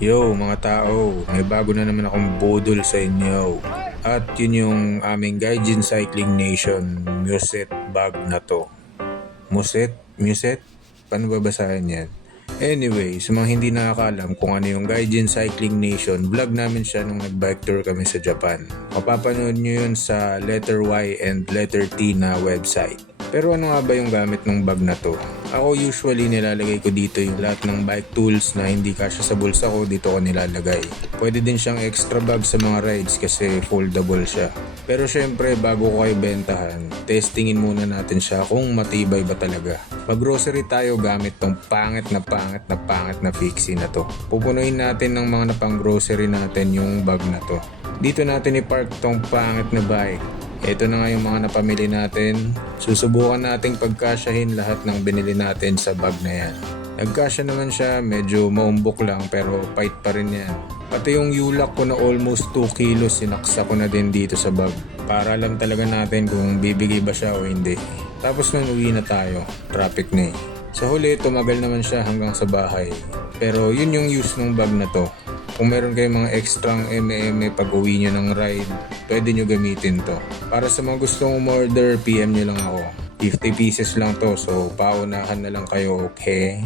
Yo mga tao, may bago na naman akong budol sa inyo. At yun yung aming Gaijin Cycling Nation Muset bag na to. Muset? Muset? Paano babasahin yan? Anyway, sa mga hindi nakakalam kung ano yung Gaijin Cycling Nation, vlog namin siya nung nag-bike tour kami sa Japan. Mapapanood nyo yun sa letter Y and letter T na website. Pero ano nga ba yung gamit ng bag na to? Ako usually nilalagay ko dito yung lahat ng bike tools na hindi kasya sa bulsa ko, dito ko nilalagay. Pwede din siyang extra bag sa mga rides kasi foldable siya. Pero syempre bago ko kayo bentahan, testingin muna natin siya kung matibay ba talaga. Mag-grocery tayo gamit tong pangit na fixie na to. Pupunuin natin ng mga napang grocery natin yung bag na to. Dito natin i-park tong pangit na bike. Ito na nga yung mga napamili natin. Susubukan nating pagkasyahin lahat ng binili natin sa bag na yan. Nagkasya naman siya, medyo maumbok lang pero fight pa rin yan. Pati yung yulak ko na almost 2 kilos sinaksa ko na din dito sa bag. Para alam talaga natin kung bibigay ba siya o hindi. Tapos nung uwi na tayo, traffic na eh. Sa huli, tumagal naman siya hanggang sa bahay. Pero yun yung use ng bag na to. Kung meron kayong mga extrang eme pag uwi nyo ng ride, pwede nyo gamitin to. Para sa mga gustong umorder, PM nyo lang ako. 50 pieces lang to, so paunahan na lang kayo, okay?